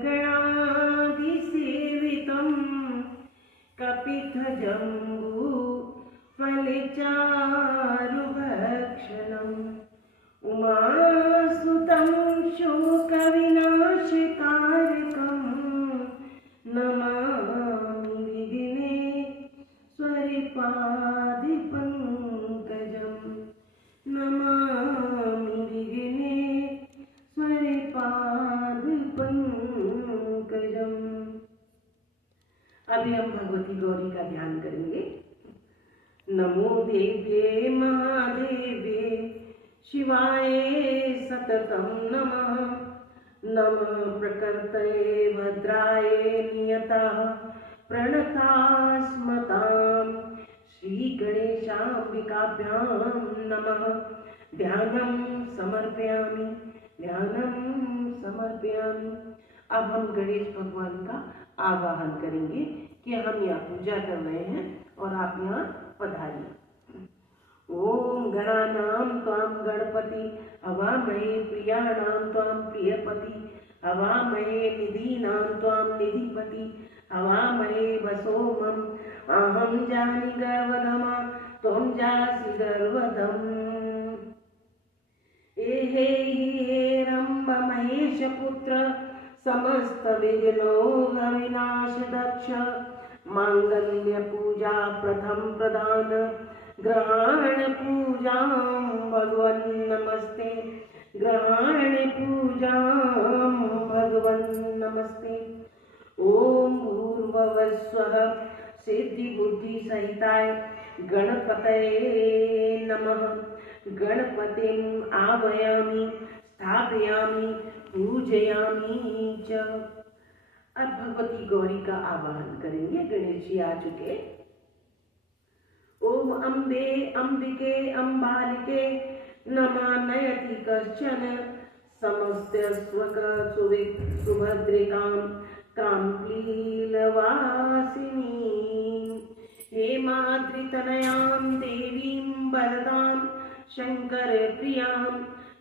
गणाधिसेवितं कपित्थजम्बूफलचारुभक्षणम् उमासुतं शोकविनाशकारकं नमामि विघ्नेश्वरपादपङ्कजं नमामि विघ्नेश्वरपादपङ्कजम्। अभी हम भगवती गौरी का ध्यान करेंगे। नमो देव्ये महादेव्ये शिवाय सततं नमः। नमः प्रकृतये भद्राय नियतः प्रणतास्मतां श्री गणेशाम्बिकाभ्यां नमः। ध्यानं समर्पयामि, ध्यानं समर्पयामि। अब हम गणेश भगवान का आवाहन करेंगे कि हम यहाँ पूजा कर रहे हैं और आप यहाँ पधारिए। ओम गणानां त्वां गणपति हवामहे प्रियाणां त्वां प्रियपति हवामहे निधीनां त्वां निधिपति हवामहे वसोमम् अहं जानि गर्वधमा त्वं जासि गर्वधम्। हे रंब महेश पुत्र समस्त विघ्नोघविनाश दक्ष मांगल्य पूजा प्रथम प्रदान ग्रहण पूजां भगवन् नमस्ते ग्रहण पूजां भगवन् नमस्ते। ओम भूर्भुवस्वः सिद्धि बुद्धि सहिताय गणपतये नमः। गणपतिं आवाहयामि स्थापयामि पूजयामि च। अब भगवती गौरी का आवाहन करेंगे। गणेश जी आ चुके। ओम अम्बे अम्बिके अम्बालिके नमा नयति कश्चन समस्त स्वक सुभद्रिकां काम्प्लीलवासिनी हेमाद्रितनयां देवीं वरदां शंकर प्रियां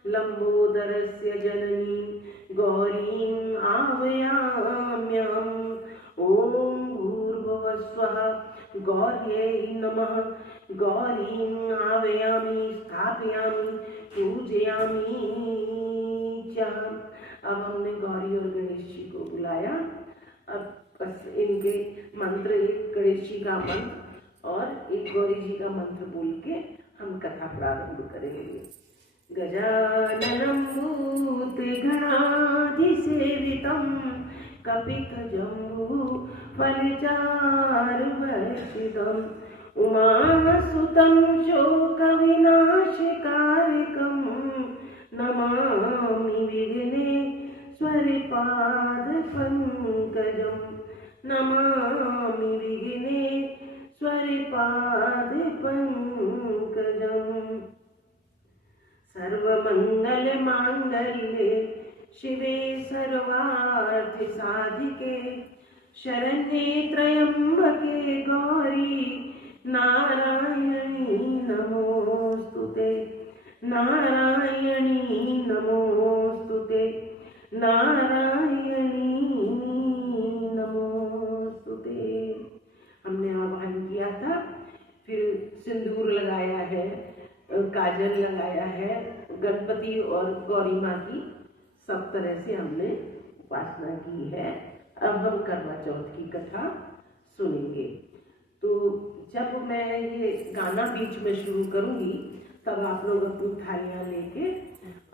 लंबोदरस्य जननीं गौरीं आवाहयाम्यहम्। ओम भूर्भुवस्वः गौर्यै नमः। गौरीं आवाहयामि स्थापयामि पूजयामि च। अब हमने गौरी और गणेश जी को बुलाया। अब बस इनके मंत्र, एक गणेश जी का मंत्र और एक गौरी जी का मंत्र बोल के हम कथा प्रारंभ करेंगे। गजाननं भूतगणाधिसेवितं कपित्थजम्बूफलचारुभक्षितम् उमासुतं शोकविनाशकारकं नमामि विघ्नेश्वरपादपङ्कजं नमामि विघ्नेश्वरपादपङ्कजम्। सर्वमङ्गलमाङ्गल्ये शिवे सर्वार्थसाधिके शरण्ये त्र्यम्बके गौरी नारायणी नमोस्तुते नारायणी नमोस्तुते नारायणी नमोस्तुते। हमने आवाहन किया था, फिर सिंदूर लगाया है, काजल लगाया है, गणपति और गौरी माँ की सब तरह से हमने उपासना की है। अब हम करवा चौथ की कथा सुनेंगे। तो जब मैं ये गाना बीच में शुरू करूंगी तब आप लोग अपनी थालियां लेके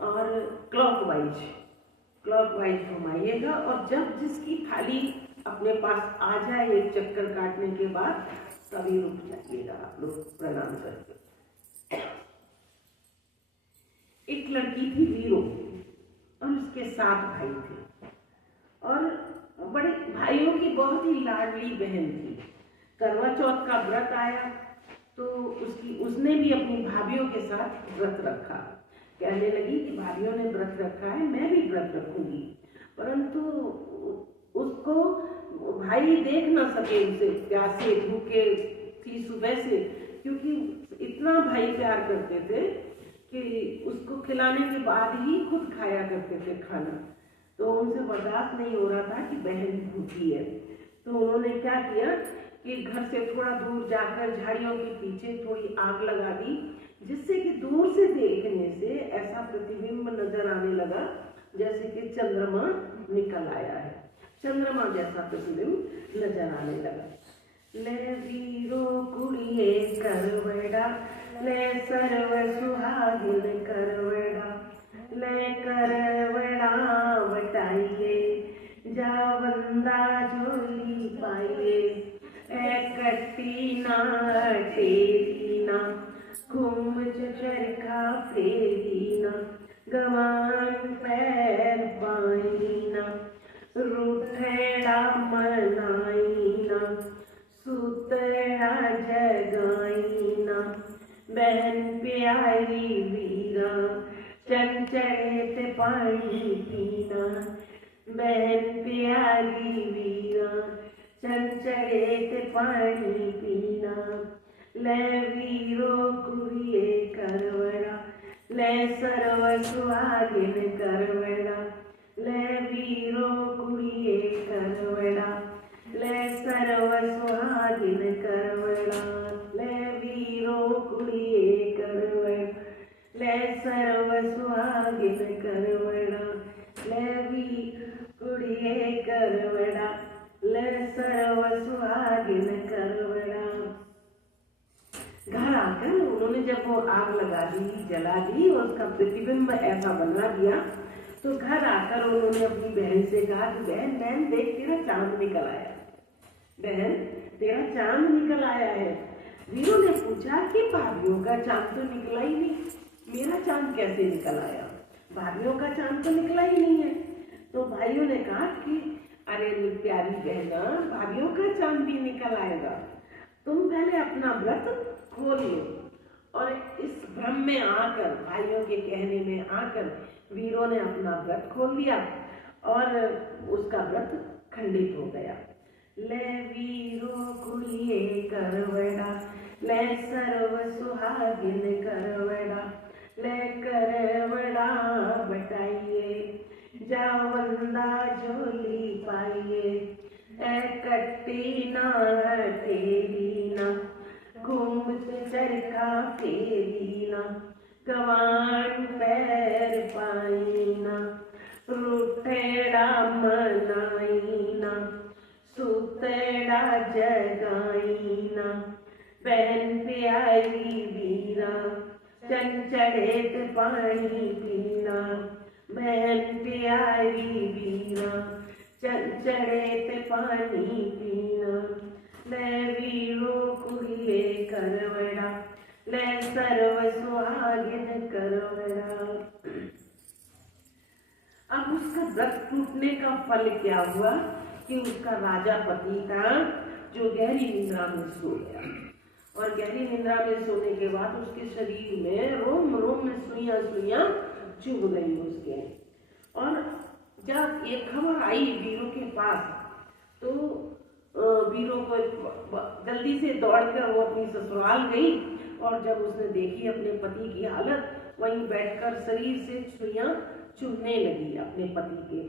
और क्लॉकवाइज घुमाइएगा और जब जिसकी थाली अपने पास आ जाए एक चक्कर काटने के बाद तभी रुक जाइएगा आप लोग प्रणाम करके। एक लड़की थी वीरो और उसके 7 भाई थे और बड़े भाइयों की बहुत ही लाडली बहन थी। करवा चौथ का व्रत आया तो उसने भी अपनी भाभीयों के साथ व्रत रखा। कहने लगी कि भाभीयों ने व्रत रखा है, मैं भी व्रत रखूंगी। परंतु उसको भाई देख ना सके, उसे प्यासे भूखे थी सुबह से, क्योंकि इतना भाई प्यार करते थे कि उसको खिलाने के बाद ही खुद खाया करते थे खाना। तो उनसे बर्दाश्त नहीं हो रहा था कि बहन भूखी है। तो उन्होंने क्या किया कि घर से थोड़ा दूर जाकर झाड़ियों के पीछे थोड़ी आग लगा दी, जिससे कि दूर से देखने से ऐसा प्रतिबिंब नजर आने लगा जैसे कि चंद्रमा निकल आया है, चंद्रमा जैसा प्रतिबिंब नजर आने लगा। ले वीरो कुड़िए करवड़ा, ले सर्व सुहागिन करवड़ा, ले करवड़ा बटाइए, जा बंदा झोली पाइए, कट्टी ना टेरी ना, घूम चरखा फेरी ना, गवान पैर पाई ना, रूठेड़ा मनाई ना, सूतड़ा जगाई ना, बहन प्यारी वीरा, चंचड़े ते पानी पीना, बहन प्यारी वीरा, चंचड़े ते पानी पीना, ले वीरो कुड़िए करवड़ा, ले सर्व सुहागिन करवड़ा, ले वीरो कुड़िए करवड़ा, ले सर्व सुहागिन करवड़ा, ले वीरो कुड़िए करवड़ा, ले सर्व सुहागिन करवड़ा, ले वी कुड़िए करवड़ा, ले सर्व सुहागिन करवड़ा। घर आकर उन्होंने जब वो आग लगा दी, जला दी, उसका प्रतिबिंब ऐसा बना दिया, तो घर आकर उन्होंने अपनी बहन से कहा कि बहन बहन देख तेरा चांद निकल आया, बहन तेरा चांद निकल आया है। वीरों ने पूछा कि भाभीियों का चांद तो निकला ही नहीं, मेरा चांद कैसे निकल आया, भाभीियों का चांद तो निकला ही नहीं है। तो भाइयों ने कहा कि अरे प्यारी बहना, भाभीियों का चांद भी निकल आएगा, तुम पहले अपना व्रत खोल लो। और इस भ्रम में आकर, भाइयों के कहने में आकर वीरों ने अपना व्रत खोल दिया और उसका व्रत खंडित हो गया। ले वीरो कुड़िए करवड़ा, ले सर्व सुहागिन करवड़ा, ले करवड़ा बटाइए, जा वंदा झोली पाइए, कट्टी ना टेरी ना, घूम चरखा फेरी ना, गवान पैर पाई ना, रूठेड़ा मनाई ना, सूतड़ा जगाई ना, बहन प्यारी वीरा, चंचड़े ते पानी पीना, बहन प्यारी वीरा, चंचड़े ते पानी पीना, ले वीरो कुड़िए करवड़ा, ले सर्व सुहागिन करवड़ा। अब उसका व्रत टूटने का फल क्या हुआ कि उसका राजा पति था जो गहरी निद्रा में सो गया, और गहरी निद्रा में सोने के बाद उसके शरीर में रोम रोम में सुइयां सुइयां चुभ गई उसके। और जब ये खबर आई वीरों के पास, तो वीरों को जल्दी से दौड़कर वो अपनी ससुराल गई, और जब उसने देखी अपने पति की हालत, वहीं बैठकर शरीर से सुइयां चुभने लगी अपने पति के,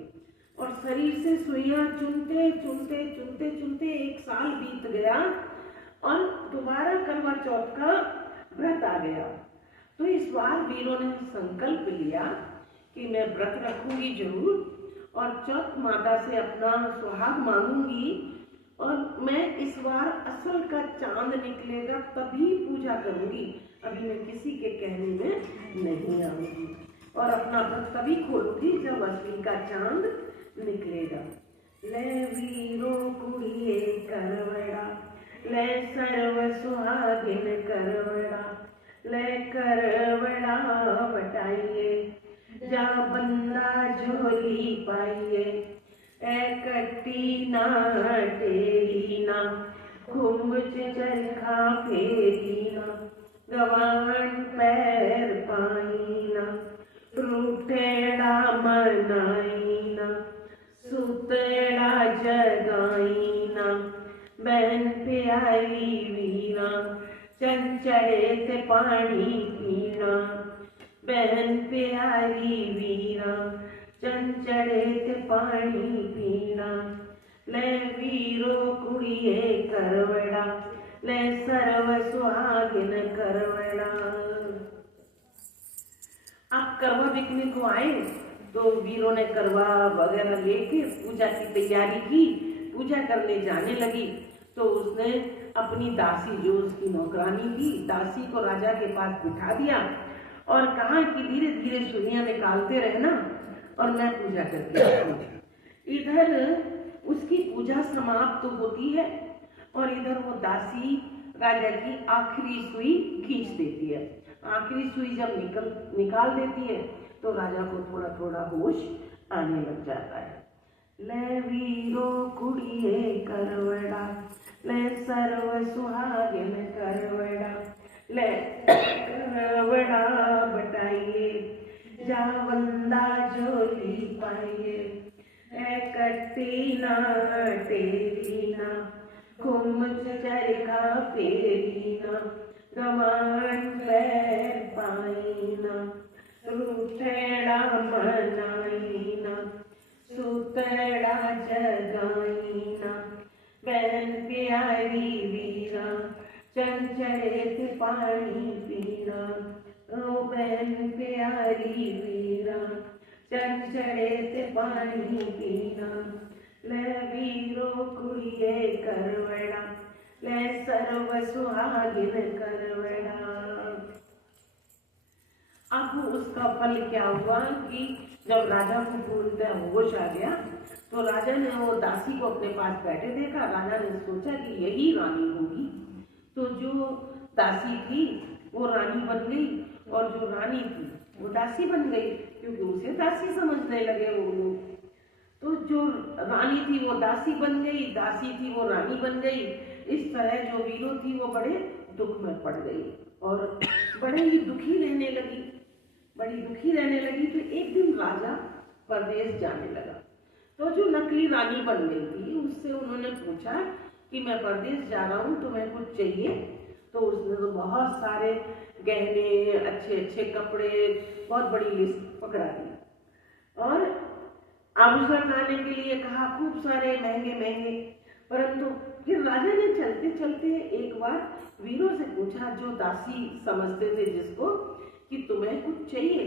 और शरीर से सुइयां चुनते चुनते चुनते चुनते 1 साल बीत गया, और दोबारा करवा चौथ का व्रत आ गया। तो इस बार वीरों ने संकल्प लिया कि मैं व्रत रखूंगी जरूर, और चौथ माता से अपना सुहाग मांगूंगी, और मैं इस बार असल का चांद निकलेगा तभी पूजा करूंगी, अभी मैं किसी के कहने में नहीं आऊंगी, और अपना व्रत तभी खोलूंगी जब असली का चांद निकलेगा। ले वीरो कुड़िए करवड़ा, ले सर्व सुहागिन करवड़ा, ले करवड़ा बटाइए, जा बंदा झोली पाइए, कट्टी ना टेरी ना, घूम चरखा फेरी ना, गवान पैर पाई ना, रूठेड़ा मनाई ना, सूतड़ा जगाई ना, बहन प्यारी वीरा, चंचड़े ते पानी पीना, बहन प्यारी वीरा, चंचड़े ते पानी पीना, ले वीरो कुड़िए करवड़ा, ले सर्व सुहागिन करवड़ा। अब करवा बिकने को आए तो वीरों ने करवा वगैरह लेके पूजा की तैयारी की, पूजा करने जाने लगी। तो उसने अपनी दासी, जो उसकी नौकरानी थी, दासी को राजा के पास बिठा दिया और कहा कि धीरे धीरे सुइयां निकालते रहना और मैं पूजा करके आऊँ। इधर उसकी पूजा समाप्त होती है और इधर वो दासी राजा की आखिरी सुई खींच देती है। आखिरी सुई जब निकाल देती है तो राजा को थोड़ा थोड़ा होश आने लग जाता है। ले वीरो कुड़िए करवड़ा, ले सर्व सुहागिन करवड़ा, ले करवड़ा बटाइए, जा बंदा झोली पाइए, ए कट्टी ना टेरी ना, घुमच चरखा फेरी ना, गमान पैर पाई ना, रूठेड़ा मनाई ना, सुतड़ा जगाई ना, बहन प्यारी वीरा, चंचले पानी पीना, ओ बहन प्यारी वीरा, चंचले पानी पीना, ले वीरो कुड़िए करवड़ा, ले सर्व सुहागिन करवड़ा। अब उसका फल क्या हुआ कि जब राजा को पूर्णतः होश आ गया तो राजा ने वो दासी को अपने पास बैठे देखा। राजा ने सोचा कि यही रानी होगी। तो जो दासी थी वो रानी बन गई और जो रानी थी वो दासी बन गई, क्योंकि उसे दासी समझने लगे वो लोग। तो जो रानी थी वो दासी बन गई, दासी थी वो रानी बन गई। इस तरह जो वीरो थी वो बड़े दुख में पड़ गई और बड़े ही दुखी रहने लगी, बड़ी दुखी रहने लगी। तो एक दिन राजा परदेश जाने लगा। तो जो नकली रानी बन गई थी उससे उन्होंने पूछा कि मैं परदेश जा रहा हूँ, तुम्हें कुछ चाहिए? तो उसने तो बहुत सारे गहने, अच्छे अच्छे कपड़े, बहुत बड़ी लिस्ट पकड़ा दी और आभूषण लाने के लिए कहा, खूब सारे महंगे महंगे। परंतु फिर राजा ने चलते चलते एक बार वीरों से पूछा, जो दासी समझते थे जिसको, कि तुम्हें कुछ चाहिए?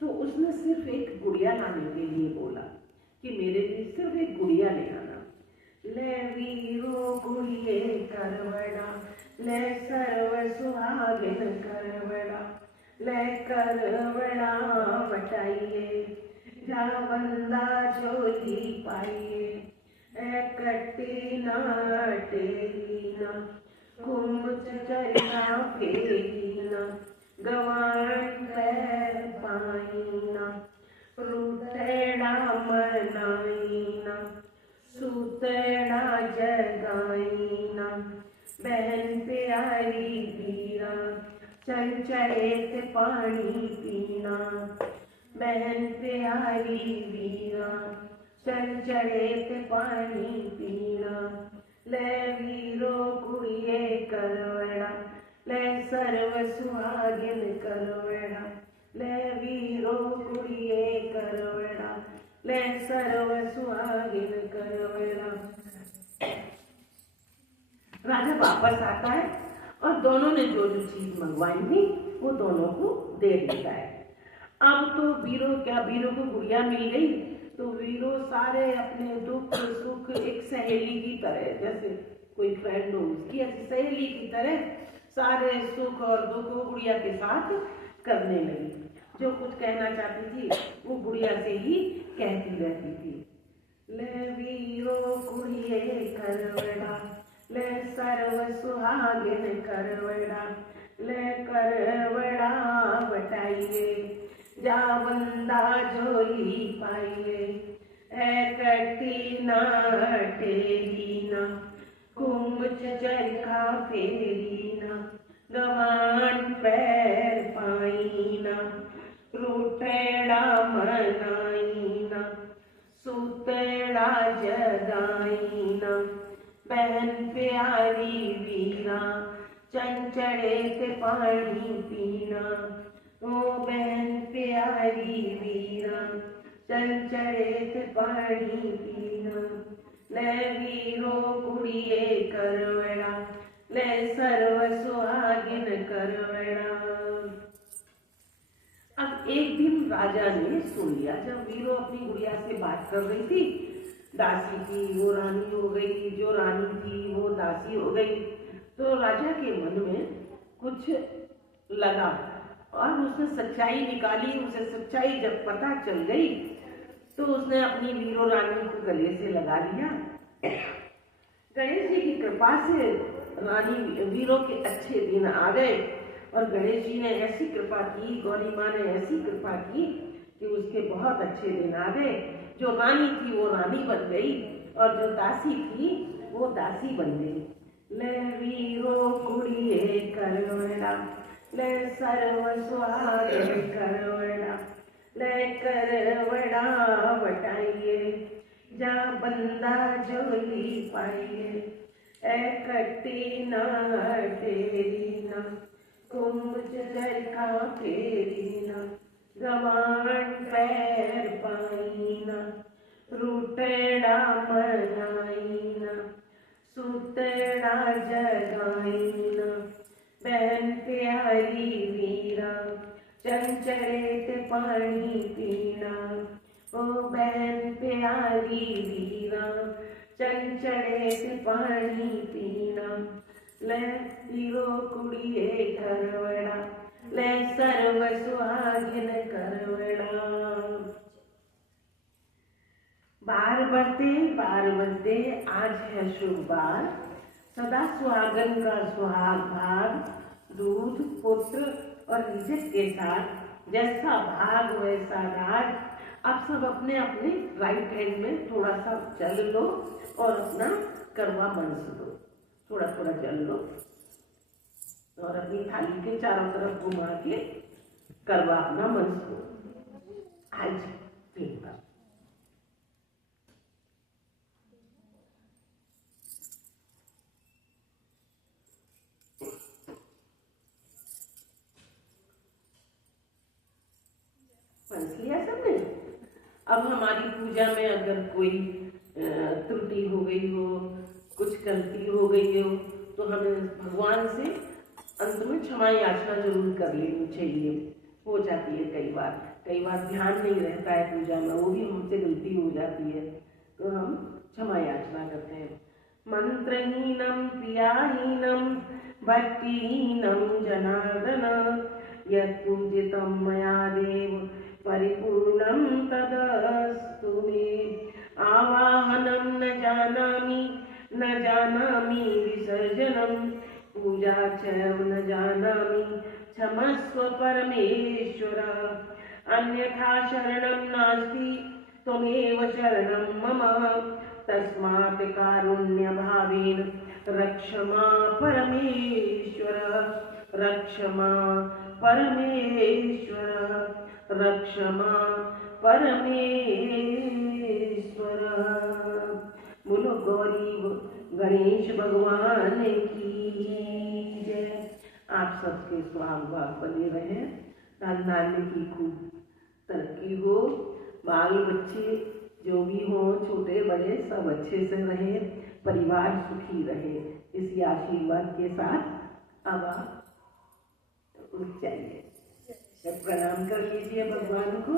तो उसने सिर्फ एक गुड़िया लाने के लिए बोला कि मेरे लिए सिर्फ एक गुड़िया ले आना। ले वीरो गुड़िए करवड़ा, ले सर्व सुहागिन करवड़ा, ले करवड़ा बटाइए, जा बंदा झोली पाइए, ए कट्टी ना टेरी ना, घुमच चरखा फेरी ना, गवान पैर पाई ना, रूठेड़ा मनाई ना, सुतड़ा जगाई ना, बहन प्यारी वीरा, चंचले पानी पीना, बहन प्यारी वीरा, चंचले पानी पीना, ले वीरो कुड़िए करवड़ा, ले सर्व सुहागिन करवड़ा, ले वीरो कुड़िए करवड़ा, ले सर्व सुहागिन करवड़ा। राजा वापस आता है और दोनों ने जो जो चीज मंगवाई थी वो दोनों को दे देता है। अब तो वीरों को गुड़िया मिल गई। तो वीरों सारे अपने दुख सुख एक सहेली की तरह, जैसे कोई फ्रेंड हो उसकी ऐसी सहेली की तरह सारे सुख और दुख वो गुड़िया के साथ करने लगी। जो कुछ कहना चाहती थी वो गुड़िया से ही कहती रहती थी। ले वीरो गुड़िए करवड़ा, ले सर्व सुहागिन करवड़ा, ले करवड़ा बटाइए, जा बंदा झोली पाइए, ए कट्टी ना टेरी ना, घुमच चरखा फेरी ना, गवान पैर पाई ना, रूठेड़ा मनाई ना, सुतड़ा जगाई ना, बहन प्यारी वीरा, चंचले पानी पीना, ओ बहन प्यारी वीरा, चंचड़े पानी पीना, ले वीरो कुड़िए करवड़ा, ले सर्व सुहागिन करवड़ा। अब एक दिन राजा ने सुन लिया, जब वीरो अपनी गुड़िया से बात कर रही थी, दासी थी वो रानी हो गई, जो रानी थी वो दासी हो गई। तो राजा के मन में कुछ लगा और उसने सच्चाई निकाली। उसे सच्चाई जब पता चल गई तो उसने अपनी वीरो रानी को गले से लगा लिया। गणेश जी की कृपा से रानी वीरो के अच्छे दिन आ गए और गणेश जी ने ऐसी कृपा की, गौरी माँ ने ऐसी कृपा की कि उसके बहुत अच्छे दिन आ गए। जो रानी थी वो रानी बन गई और जो दासी थी वो दासी बन गई। ले वीरो कुड़िए करवड़ा, ले सर्व सुहागिन करवड़ा, ले करवड़ा बटाइए, जा बंदा जोली पाइए, ए कट्टी ना तेरी ना, कुंभ चरखा फेरी ना, गवान पैर पाईना, रूटड़ा मनाईना, सुतड़ा जगाईना, बहन प्यारी वीरा, चंचड़े पानी पीना, ओ बहन प्यारी वीरा, चंचड़े पानी पीना, ले वीरो कुड़िए करवड़ा, ले सर्व सुहागिन करवड़ा। बार बरते आज है शुभ बार, सदा सुहागन का सुहाग भाग, दूध पुत्र और इज्जत के साथ जैसा भाग वैसा राज। आप सब अपने अपने राइट हैंड में थोड़ा सा जल लो और अपना करवा मंस लो, थोड़ा थोड़ा जल लो और अपनी थाली के चारों तरफ घुमा के करवा अपना मंस लो। आज तीन बार मंस लिया सबने। अब हमारी पूजा में अगर कोई त्रुटि हो गई हो, कुछ गलती हो गई हो, तो हमें भगवान से अंत में क्षमा याचना जरूर कर लेनी चाहिए। हो जाती है कई बार ध्यान नहीं रहता है पूजा में, वो भी हमसे गलती हो जाती है, तो हम क्षमा याचना करते हैं। मंत्रहीनम क्रियाहीनम भक्तिहीनम जनार्दन, यत्पूजितं मया देव परिपूर्णं तदस्तु मे। आवाहनं न जानामि विसर्जनं, पूजा च न जानामि क्षमस्व परमेश्वर। अन्यथा शरणं नास्ति त्वमेव शरणं मम, तस्मात् कारुण्य भावेन रक्ष मां परमेश्वर, रक्ष मां परमेश्वर, रक्ष मां परमेश्वर। बोलो गौरी गणेश भगवान की जय। आप सबके सुहाग भाग बने रहे, खानदान की खूब तरक्की हो, बाल बच्चे जो भी हो छोटे बड़े सब अच्छे से रहे, परिवार सुखी रहे। इसी आशीर्वाद के साथ अब आप उठ जाइए, प्रणाम कर लीजिए भगवान को।